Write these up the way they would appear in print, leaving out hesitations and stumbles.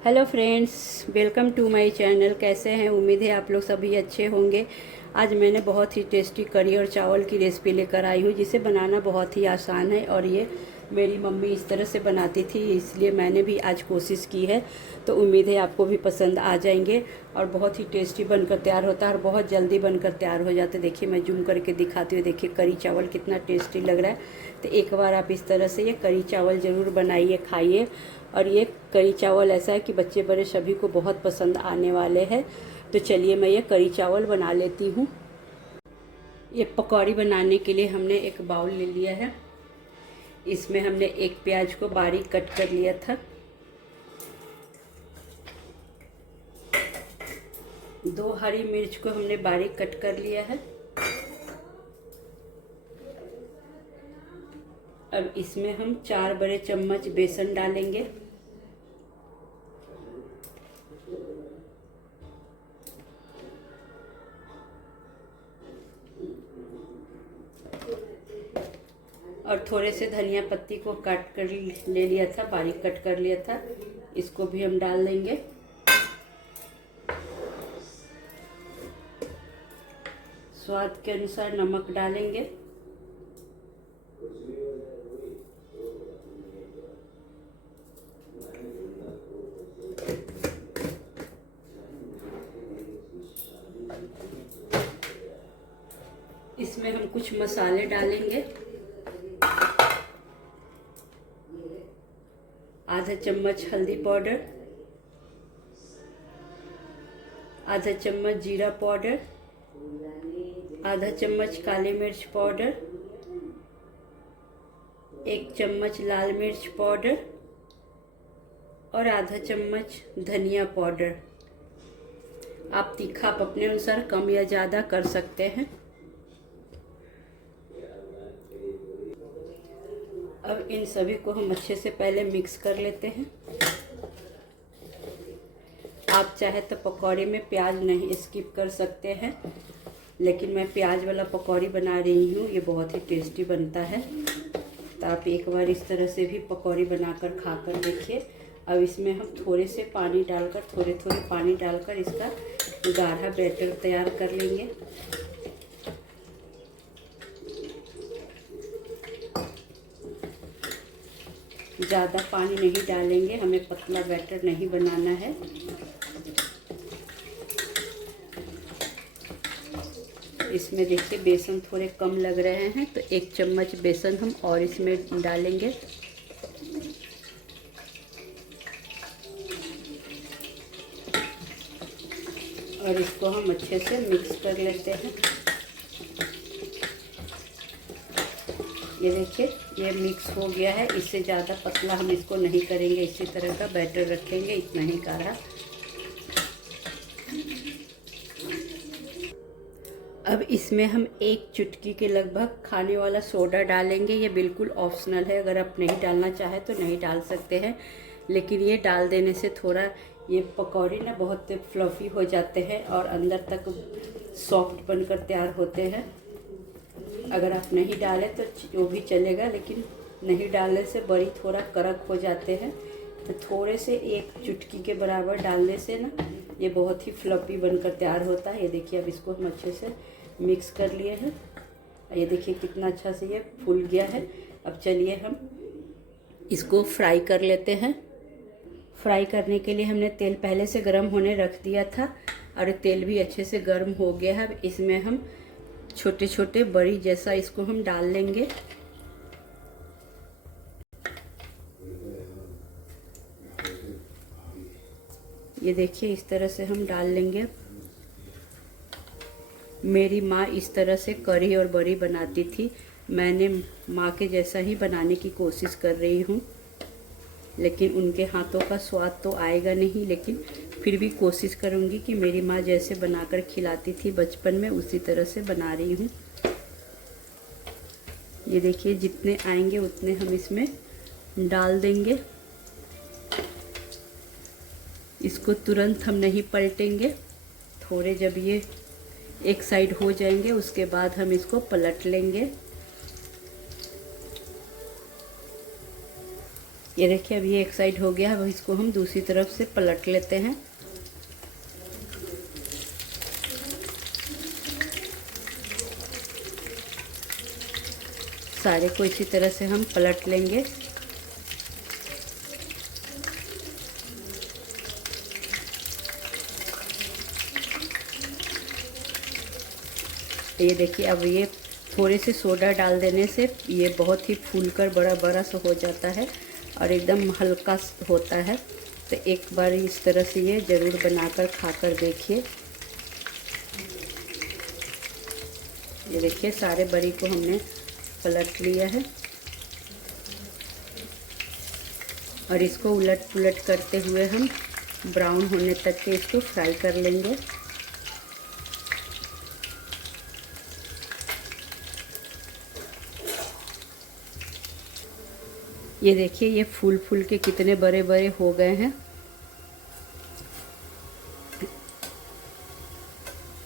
Hello friends, welcome to my channel. कैसे हैं? उम्मीद है आप लोग सभी अच्छे होंगे। आज मैंने बहुत ही टेस्टी कढ़ी और चावल की रेसिपी लेकर आई हूँ, जिसे बनाना बहुत ही आसान है और ये मेरी मम्मी इस तरह से बनाती थी, इसलिए मैंने भी आज कोशिश की है। तो उम्मीद है आपको भी पसंद आ जाएंगे और बहुत ही टेस्टी बनकर तैयार होता है और बहुत जल्दी बनकर तैयार हो जाते हैं। देखिए, मैं जूम करके दिखाती हूँ। देखिए कढ़ी चावल कितना टेस्टी लग रहा है। तो एक बार आप इस तरह से ये कढ़ी चावल ज़रूर बनाइए, खाइए। और ये कढ़ी चावल ऐसा है कि बच्चे बड़े सभी को बहुत पसंद आने वाले हैं। तो चलिए मैं ये कढ़ी चावल बना लेती हूँ। ये पकौड़ी बनाने के लिए हमने एक बाउल ले लिया है। इसमें हमने एक प्याज को बारीक कट कर लिया था, 2 हरी मिर्च को हमने बारीक कट कर लिया है। अब इसमें हम 4 बड़े चम्मच बेसन डालेंगे। और थोड़े से धनिया पत्ती को काट कर ले लिया था, बारीक कट कर लिया था, इसको भी हम डाल देंगे। स्वाद के अनुसार नमक डालेंगे। इसमें हम कुछ मसाले डालेंगे। आधा चम्मच हल्दी पाउडर, आधा चम्मच जीरा पाउडर, आधा चम्मच काली मिर्च पाउडर, 1 चम्मच लाल मिर्च पाउडर और आधा चम्मच धनिया पाउडर। आप तीखा आप अपने अनुसार कम या ज़्यादा कर सकते हैं। अब इन सभी को हम अच्छे से पहले मिक्स कर लेते हैं। आप चाहे तो पकौड़े में प्याज नहीं स्किप कर सकते हैं, लेकिन मैं प्याज वाला पकौड़ी बना रही हूँ। ये बहुत ही टेस्टी बनता है। तो आप एक बार इस तरह से भी पकौड़ी बनाकर खाकर देखिए। अब इसमें हम थोड़े से पानी डालकर, थोड़े थोड़े पानी डालकर इसका गाढ़ा बैटर तैयार कर लेंगे। ज़्यादा पानी नहीं डालेंगे, हमें पतला बैटर नहीं बनाना है। इसमें देखिए बेसन थोड़े कम लग रहे हैं, तो 1 चम्मच बेसन हम और इसमें डालेंगे। और इसको हम अच्छे से मिक्स कर लेते हैं। ये देखिए ये मिक्स हो गया है। इससे ज़्यादा पतला हम इसको नहीं करेंगे, इसी तरह का बैटर रखेंगे, इतना ही गाढ़ा। अब इसमें हम 1 चुटकी के लगभग खाने वाला सोडा डालेंगे। ये बिल्कुल ऑप्शनल है, अगर आप नहीं डालना चाहे तो नहीं डाल सकते हैं, लेकिन ये डाल देने से थोड़ा ये पकौड़े ना बहुत फ्लफ़ी हो जाते हैं और अंदर तक सॉफ्ट बनकर तैयार होते हैं। अगर आप नहीं डालें तो वो भी चलेगा, लेकिन नहीं डालने से बड़ी थोड़ा कड़क हो जाते हैं। तो थोड़े से 1 चुटकी के बराबर डालने से ना ये बहुत ही फ्लफ़ी बनकर तैयार होता है। ये देखिए अब इसको हम अच्छे से मिक्स कर लिए हैं। ये देखिए कितना अच्छा से ये फूल गया है। अब चलिए हम इसको फ्राई कर लेते हैं। फ्राई करने के लिए हमने तेल पहले से गर्म होने रख दिया था और तेल भी अच्छे से गर्म हो गया है। अब इसमें हम छोटे छोटे बड़ी जैसा इसको हम डाल लेंगे। ये देखिए इस तरह से हम डाल लेंगे। मेरी माँ इस तरह से कढ़ी और बड़ी बनाती थी। मैंने माँ के जैसा ही बनाने की कोशिश कर रही हूँ, लेकिन उनके हाथों का स्वाद तो आएगा नहीं, लेकिन फिर भी कोशिश करूँगी कि मेरी माँ जैसे बनाकर खिलाती थी बचपन में उसी तरह से बना रही हूँ। ये देखिए जितने आएंगे उतने हम इसमें डाल देंगे। इसको तुरंत हम नहीं पलटेंगे, थोड़े जब ये एक साइड हो जाएंगे उसके बाद हम इसको पलट लेंगे। ये देखिए अब ये एक साइड हो गया, अब इसको हम दूसरी तरफ से पलट लेते हैं। सारे को इसी तरह से हम पलट लेंगे। ये देखिए अब ये थोड़े से सोडा डाल देने से ये बहुत ही फूलकर बड़ा बड़ा सा हो जाता है और एकदम हल्का होता है। तो एक बार इस तरह से ये ज़रूर बनाकर खाकर देखिए। ये देखिए सारे बड़ी को हमने पलट लिया है और इसको उलट पुलट करते हुए हम ब्राउन होने तक के इसको फ्राई कर लेंगे। ये देखिए ये फूल फूल के कितने बड़े बड़े हो गए हैं।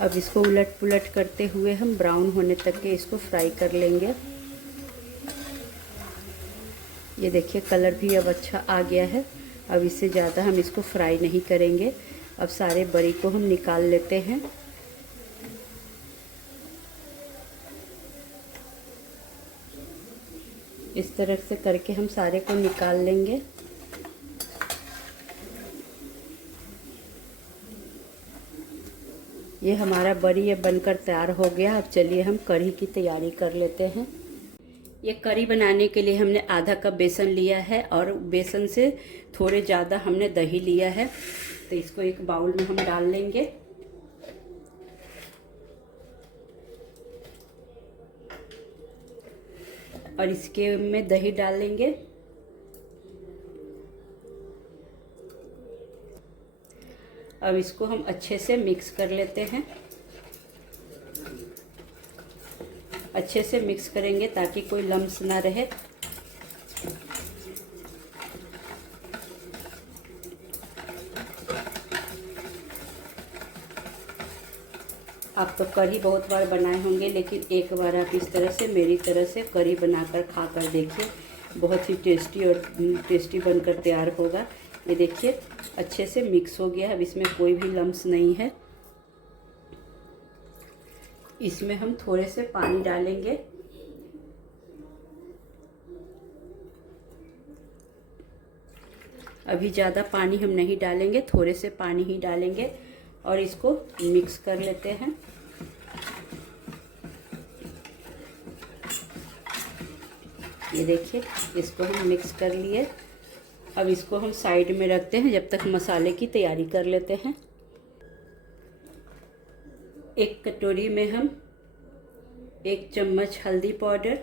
अब इसको उलट पुलट करते हुए हम ब्राउन होने तक के इसको फ्राई कर लेंगे। ये देखिए कलर भी अब अच्छा आ गया है। अब इससे ज़्यादा हम इसको फ्राई नहीं करेंगे। अब सारे बड़ी को हम निकाल लेते हैं। इस तरह से करके हम सारे को निकाल लेंगे। ये हमारा बड़ी ये बनकर तैयार हो गया। अब चलिए हम कढ़ी की तैयारी कर लेते हैं। ये कढ़ी बनाने के लिए हमने आधा कप बेसन लिया है और बेसन से थोड़े ज़्यादा हमने दही लिया है। तो इसको एक बाउल में हम डाल लेंगे। और इसके में दही डाल लेंगे। अब इसको हम अच्छे से मिक्स कर लेते हैं। अच्छे से मिक्स करेंगे ताकि कोई लम्स ना रहे। आप तो कढ़ी बहुत बार बनाए होंगे, लेकिन एक बार आप इस तरह से मेरी तरह से कढ़ी बनाकर खा कर देखिए। बहुत ही टेस्टी बनकर तैयार होगा। ये देखिए अच्छे से मिक्स हो गया। अब इसमें कोई भी लम्स नहीं है। इसमें हम थोड़े से पानी डालेंगे। अभी ज़्यादा पानी हम नहीं डालेंगे, थोड़े से पानी ही डालेंगे और इसको मिक्स कर लेते हैं। ये देखिए इसको हम मिक्स कर लिए। अब इसको हम साइड में रखते हैं जब तक मसाले की तैयारी कर लेते हैं। एक कटोरी में हम 1 चम्मच हल्दी पाउडर,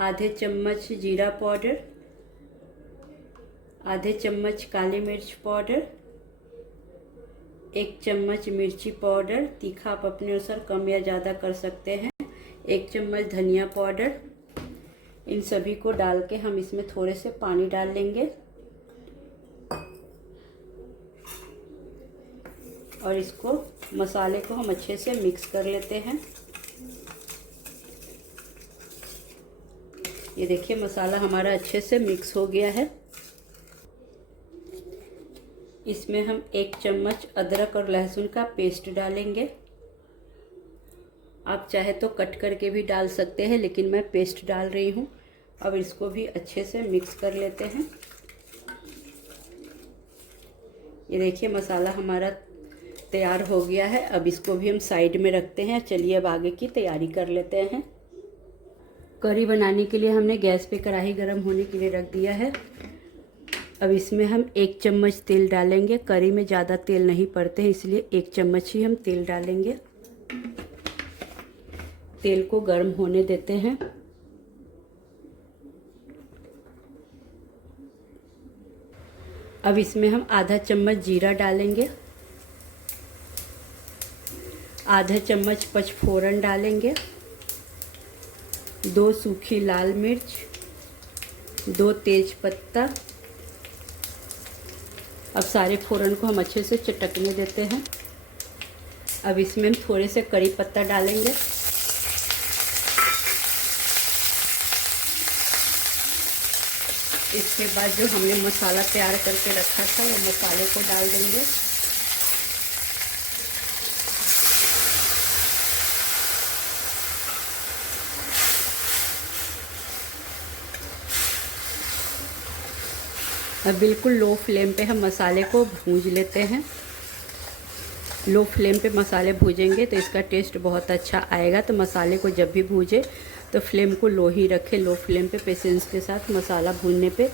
आधे चम्मच जीरा पाउडर, आधे चम्मच काली मिर्च पाउडर, 1 चम्मच मिर्ची पाउडर, तीखा आप अपने अनुसार कम या ज़्यादा कर सकते हैं, 1 चम्मच धनिया पाउडर। इन सभी को डाल के हम इसमें थोड़े से पानी डाल लेंगे और इसको मसाले को हम अच्छे से मिक्स कर लेते हैं। ये देखिए मसाला हमारा अच्छे से मिक्स हो गया है। इसमें हम 1 चम्मच अदरक और लहसुन का पेस्ट डालेंगे। आप चाहे तो कट करके भी डाल सकते हैं, लेकिन मैं पेस्ट डाल रही हूँ। अब इसको भी अच्छे से मिक्स कर लेते हैं। ये देखिए मसाला हमारा तैयार हो गया है। अब इसको भी हम साइड में रखते हैं। चलिए अब आगे की तैयारी कर लेते हैं। कढ़ी बनाने के लिए हमने गैस पे कढ़ाई गर्म होने के लिए रख दिया है। अब इसमें हम 1 चम्मच तेल डालेंगे। कढ़ी में ज़्यादा तेल नहीं पड़ते हैं, इसलिए 1 चम्मच ही हम तेल डालेंगे। तेल को गर्म होने देते हैं। अब इसमें हम आधा चम्मच जीरा डालेंगे, आधा चम्मच पचफोरन डालेंगे, 2 सूखी लाल मिर्च, 2 तेज पत्ता। अब सारे फोरन को हम अच्छे से चटकने देते हैं। अब इसमें हम थोड़े से कड़ी पत्ता डालेंगे। उसके बाद जो हमने मसाला तैयार करके रखा था वो मसाले को डाल देंगे। अब बिल्कुल लो फ्लेम पे हम मसाले को भूंज लेते हैं। लो फ्लेम पे मसाले भूजेंगे तो इसका टेस्ट बहुत अच्छा आएगा। तो मसाले को जब भी भूजे तो फ्लेम को लो ही रखें, लो फ्लेम पे। पेशेंस के साथ मसाला भूनने पे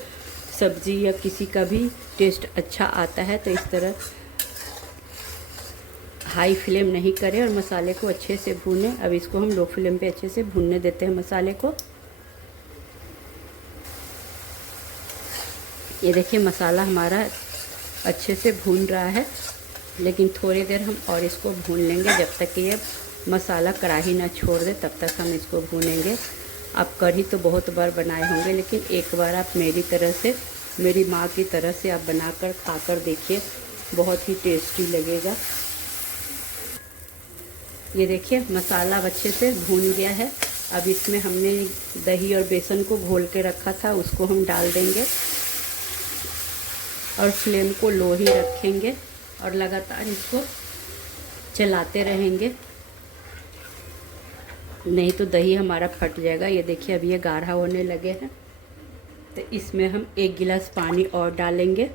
सब्ज़ी या किसी का भी टेस्ट अच्छा आता है। तो इस तरह हाई फ्लेम नहीं करें और मसाले को अच्छे से भूनें। अब इसको हम लो फ्लेम पे अच्छे से भूनने देते हैं मसाले को। ये देखिए मसाला हमारा अच्छे से भून रहा है, लेकिन थोड़ी देर हम और इसको भून लेंगे जब तक कि ये मसाला कढ़ाई ना छोड़ दे, तब तक हम इसको भूनेंगे। आप कढ़ी तो बहुत बार बनाए होंगे, लेकिन एक बार आप मेरी तरह से, मेरी माँ की तरह से आप बनाकर खाकर देखिए, बहुत ही टेस्टी लगेगा। ये देखिए मसाला अच्छे से भून गया है। अब इसमें हमने दही और बेसन को घोल के रखा था, उसको हम डाल देंगे और फ्लेम को लो ही रखेंगे और लगातार इसको चलाते रहेंगे, नहीं तो दही हमारा फट जाएगा। ये देखिए अब ये गाढ़ा होने लगे हैं, तो इसमें हम 1 गिलास पानी और डालेंगे।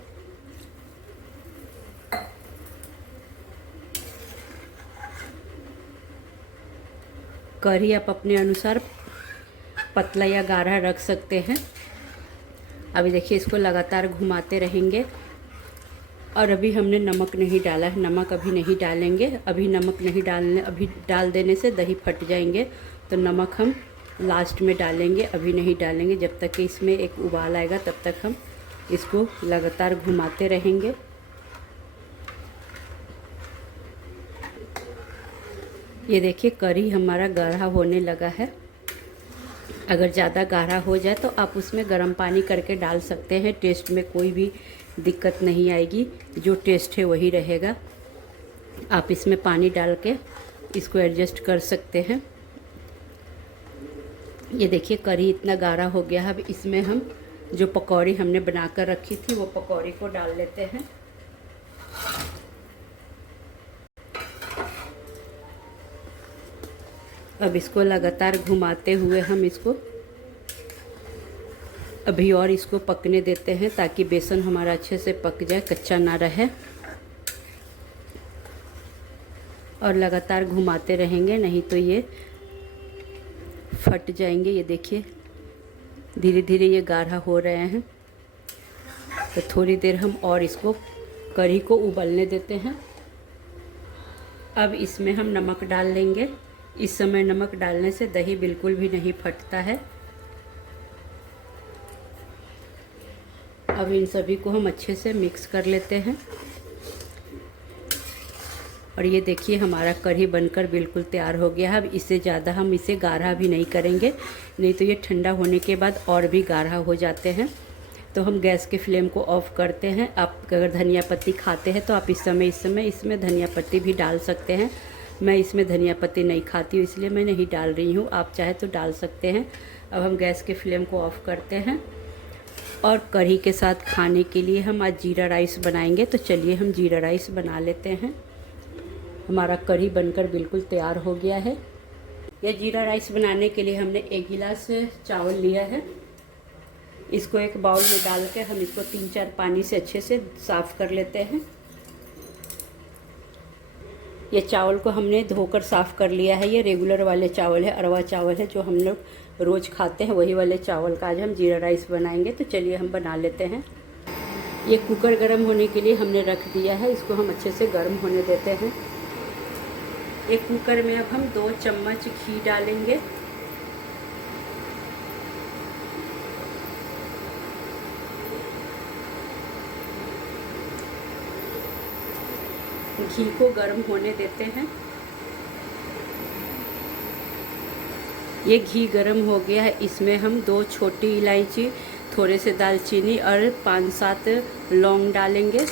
कढ़ी आप अपने अनुसार पतला या गाढ़ा रख सकते हैं। अभी देखिए इसको लगातार घुमाते रहेंगे। और अभी हमने नमक नहीं डाला है, नमक अभी नहीं डालेंगे। अभी नमक नहीं डालने, अभी डाल देने से दही फट जाएंगे, तो नमक हम लास्ट में डालेंगे, अभी नहीं डालेंगे। जब तक कि इसमें एक उबाल आएगा तब तक हम इसको लगातार घुमाते रहेंगे। ये देखिए कढ़ी हमारा गाढ़ा होने लगा है। अगर ज़्यादा गाढ़ा हो जाए तो आप उसमें गर्म पानी करके डाल सकते हैं, टेस्ट में कोई भी दिक्कत नहीं आएगी, जो टेस्ट है वही रहेगा। आप इसमें पानी डाल के इसको एडजस्ट कर सकते हैं। ये देखिए कढ़ी इतना गाढ़ा हो गया है। अब इसमें हम जो पकौड़ी हमने बनाकर रखी थी वो पकौड़ी को डाल लेते हैं। अब इसको लगातार घुमाते हुए हम इसको अभी और इसको पकने देते हैं, ताकि बेसन हमारा अच्छे से पक जाए, कच्चा ना रहे। और लगातार घुमाते रहेंगे, नहीं तो ये फट जाएंगे। ये देखिए धीरे धीरे ये गाढ़ा हो रहे हैं, तो थोड़ी देर हम और इसको कढ़ी को उबलने देते हैं। अब इसमें हम नमक डाल लेंगे। इस समय नमक डालने से दही बिल्कुल भी नहीं फटता है। अब इन सभी को हम अच्छे से मिक्स कर लेते हैं। और ये देखिए हमारा कढ़ी बनकर बिल्कुल तैयार हो गया है। अब इससे ज़्यादा हम इसे गाढ़ा भी नहीं करेंगे, नहीं तो ये ठंडा होने के बाद और भी गाढ़ा हो जाते हैं। तो हम गैस के फ्लेम को ऑफ करते हैं। आप अगर धनिया पत्ती खाते हैं तो आप इस समय इसमें धनिया पत्ती भी डाल सकते हैं। मैं इसमें धनिया पत्ती नहीं खाती हूँ, इसलिए मैं नहीं डाल रही हूँ। आप चाहे तो डाल सकते हैं। अब हम गैस के फ्लेम को ऑफ करते हैं। और कढ़ी के साथ खाने के लिए हम आज जीरा राइस बनाएंगे, तो चलिए हम जीरा राइस बना लेते हैं। हमारा कढ़ी बनकर बिल्कुल तैयार हो गया है। यह जीरा राइस बनाने के लिए हमने 1 गिलास चावल लिया है। इसको एक बाउल में डाल के हम इसको 3-4 पानी से अच्छे से साफ़ कर लेते हैं। ये चावल को हमने धोकर साफ़ कर लिया है। ये रेगुलर वाले चावल है, अरवा चावल है, जो हम लोग रोज़ खाते हैं, वही वाले चावल का आज हम जीरा राइस बनाएंगे। तो चलिए हम बना लेते हैं। ये कुकर गर्म होने के लिए हमने रख दिया है, इसको हम अच्छे से गर्म होने देते हैं। एक कुकर में अब हम 2 चम्मच घी डालेंगे। घी को गर्म होने देते हैं। ये घी गर्म हो गया है। इसमें हम 2 छोटी इलायची, थोड़े से दालचीनी और 5-7 लौंग डालेंगे।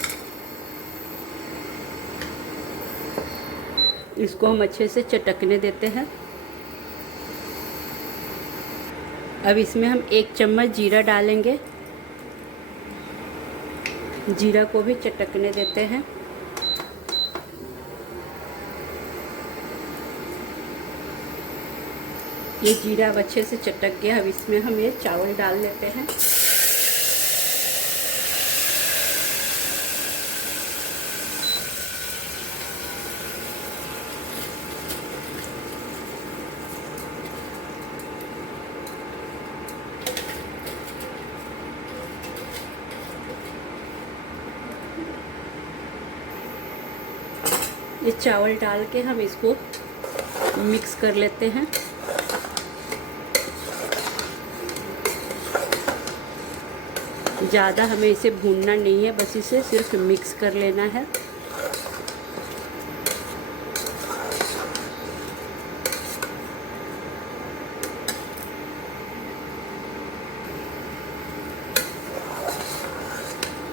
इसको हम अच्छे से चटकने देते हैं। अब इसमें हम 1 चम्मच जीरा डालेंगे। जीरा को भी चटकने देते हैं। ये जीरा अब अच्छे से चटक गया। अब इसमें हम ये चावल डाल लेते हैं। ये चावल डाल के हम इसको मिक्स कर लेते हैं। ज़्यादा हमें इसे भूनना नहीं है, बस इसे सिर्फ मिक्स कर लेना है।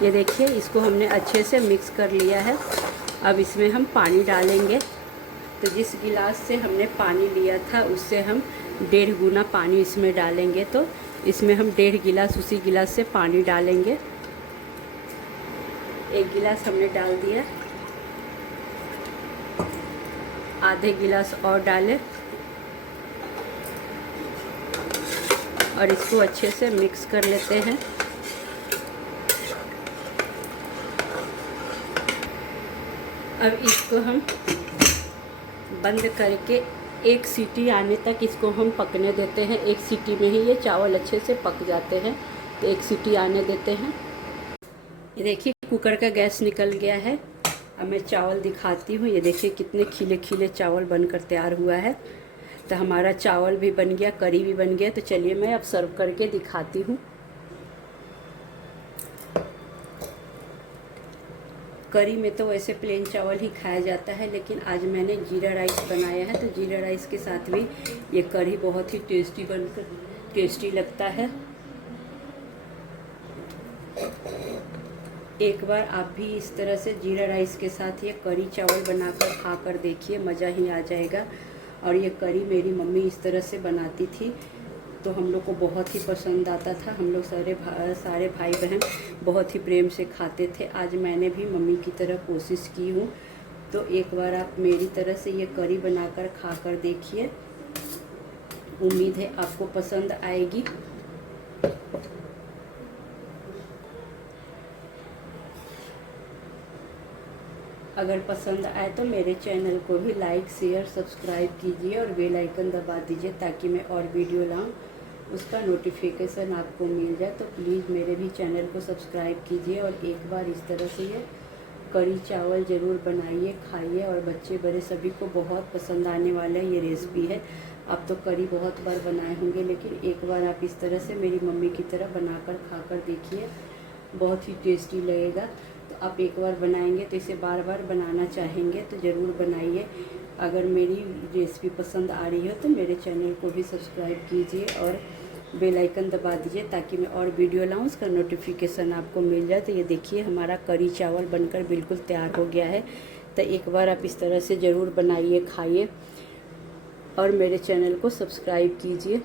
ये देखिए, इसको हमने अच्छे से मिक्स कर लिया है। अब इसमें हम पानी डालेंगे। तो जिस गिलास से हमने पानी लिया था उससे हम 1.5 गुना पानी इसमें डालेंगे। तो इसमें हम 1.5 गिलास उसी गिलास से पानी डालेंगे। 1 गिलास हमने डाल दिया, आधे गिलास और डालें और इसको अच्छे से मिक्स कर लेते हैं। अब इसको हम बंद करके 1 सीटी आने तक इसको हम पकने देते हैं। 1 सीटी में ही ये चावल अच्छे से पक जाते हैं, तो 1 सीटी आने देते हैं। ये देखिए, कुकर का गैस निकल गया है। अब मैं चावल दिखाती हूँ। ये देखिए कितने खिले खिले चावल बनकर तैयार हुआ है। तो हमारा चावल भी बन गया, करी भी बन गया। तो चलिए मैं अब सर्व करके दिखाती हूँ। करी में तो वैसे प्लेन चावल ही खाया जाता है, लेकिन आज मैंने जीरा राइस बनाया है। तो जीरा राइस के साथ भी ये करी बहुत ही टेस्टी लगता है। एक बार आप भी इस तरह से जीरा राइस के साथ ये करी चावल बनाकर खाकर देखिए, मज़ा ही आ जाएगा। और ये करी मेरी मम्मी इस तरह से बनाती थी, तो हम लोग को बहुत ही पसंद आता था। हम लोग सारे भाई बहन बहुत ही प्रेम से खाते थे। आज मैंने भी मम्मी की तरह कोशिश की हूँ। तो एक बार आप मेरी तरह से ये करी बनाकर खाकर देखिए। उम्मीद है आपको पसंद आएगी। अगर पसंद आए तो मेरे चैनल को भी लाइक, शेयर, सब्सक्राइब कीजिए और बेल आइकन दबा दीजिए, ताकि मैं और वीडियो लाऊं उसका नोटिफिकेशन आपको मिल जाए। तो प्लीज़ मेरे भी चैनल को सब्सक्राइब कीजिए और एक बार इस तरह से ये करी चावल ज़रूर बनाइए, खाइए। और बच्चे बड़े सभी को बहुत पसंद आने वाला ये रेसिपी है। आप तो करी बहुत बार बनाए होंगे, लेकिन एक बार आप इस तरह से मेरी मम्मी की तरह बनाकर खाकर देखिए, बहुत ही टेस्टी लगेगा। तो आप एक बार बनाएंगे तो इसे बार बार बनाना चाहेंगे, तो ज़रूर बनाइए। अगर मेरी रेसिपी पसंद आ रही हो तो मेरे चैनल को भी सब्सक्राइब कीजिए और बेल आइकन दबा दीजिए, ताकि मैं और वीडियो लाऊं उसका नोटिफिकेशन आपको मिल जाए। तो ये देखिए, हमारा करी चावल बनकर बिल्कुल तैयार हो गया है। तो एक बार आप इस तरह से ज़रूर बनाइए, खाइए और मेरे चैनल को सब्सक्राइब कीजिए।